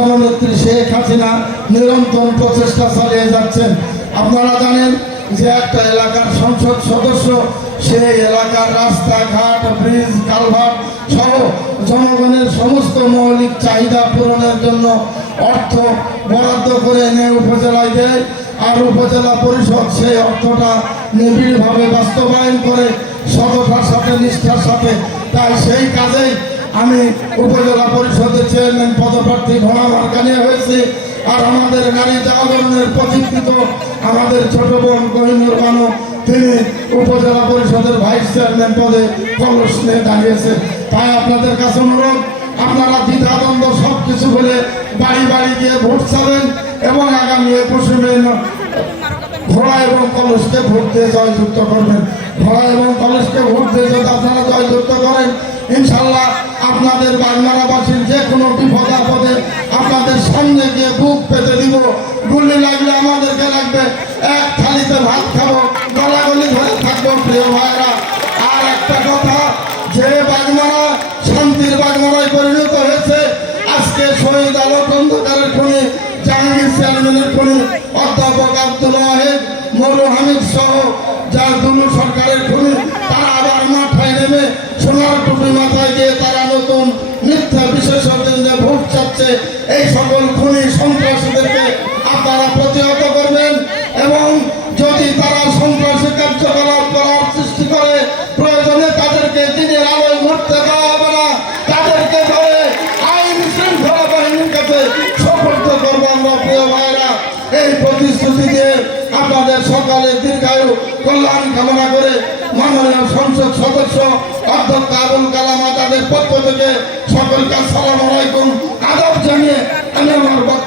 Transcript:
জননেত্রী শেখ হাসিনা নিরন্তর প্রচেষ্টা চালিয়ে যাচ্ছেন। আপনারা জানেন যে একটা এলাকার সংসদ সদস্য, সেই এলাকার রাস্তাঘাট, ব্রিজ, কালভার্ট সহ জনগণের সমস্ত মৌলিক চাহিদা পূরণের জন্য অর্থ বরাদ্দ করে এনে উপজেলায় দেয়। আর উপজেলা পরিষদ সেই অর্থটা নিবিড়ভাবে বাস্তবায়ন করে, সততার সাথে, নিষ্ঠার সাথে, তাই সেই কাজেই আমি উপজেলা পরিষদের চেয়ারম্যান পদপ্রার্থী ঘোড়া মার্কানি হয়েছি, আর আমাদের নারী জাগরণের প্রতিষ্ঠিত আমাদের ছোট বোন কহিনুর বানু, তিনি উপজেলা পরিষদের ভাইস চেয়ারম্যান পদে কলস নিয়ে দাঁড়িয়েছে। তাই আপনাদের কাছে অনুরোধ, আপনারা দ্বিধাদ্বন্দ্ব সব কিছু বলে বাড়ি বাড়ি গিয়ে ভোট চাবেন এবং আগামী একুশে মে ঘোড়া এবং কলসকে ভোট দিয়ে জয়যুক্ত করবেন। ঘোড়া আপনাদের বাগমারাবাসীর যে কোনো বিপদ আপদে আপনাদের সামনে গিয়ে বুক পেতে দিব। গুলি লাগলে আমাদেরকে লাগবে। এক থালিতে ভাত খাব, গলাগলি ধরে থাকব প্রিয় ভাইরা আর একটা কথা, যে বাগমারা, শান্তির বাগমারায় পরিণত হয়েছে, আজকে শহীদ আলো খন্দকারের খুনি, জাহাঙ্গীর চেয়ারম্যানের খুনি, অধ্যাপক আব্দুল ওয়াহেদ মরু হামিদ সহ যার দুলু সরকারের খুনি মিথ্যা বিশেষজ্ঞদের ভোট চাচ্ছে এই সকল খুনি সন্ত্রাসীদেরকে আপনারা প্রতিহত করবেন এবং যদি তারা সন্ত্রাসী কার্যকলাপ করার সৃষ্টি করে, প্রয়োজনে তাদেরকে দিনের আলোয় মরতে দেওয়া হবে না। তাদেরকে ধরে আইন শৃঙ্খলা বাহিনীর কাছে সফর্দ করব আমরা, প্রিয় ভাইরা এই প্রতিশ্রুতি দিয়ে আপনাদের সকালে দীর্ঘায়ু কল্যাণ কামনা করে মাননীয় সংসদ সদস্য অধ্যক্ষ আবুল কালাম আজাদের পক্ষ থেকে আমার বক্তব্য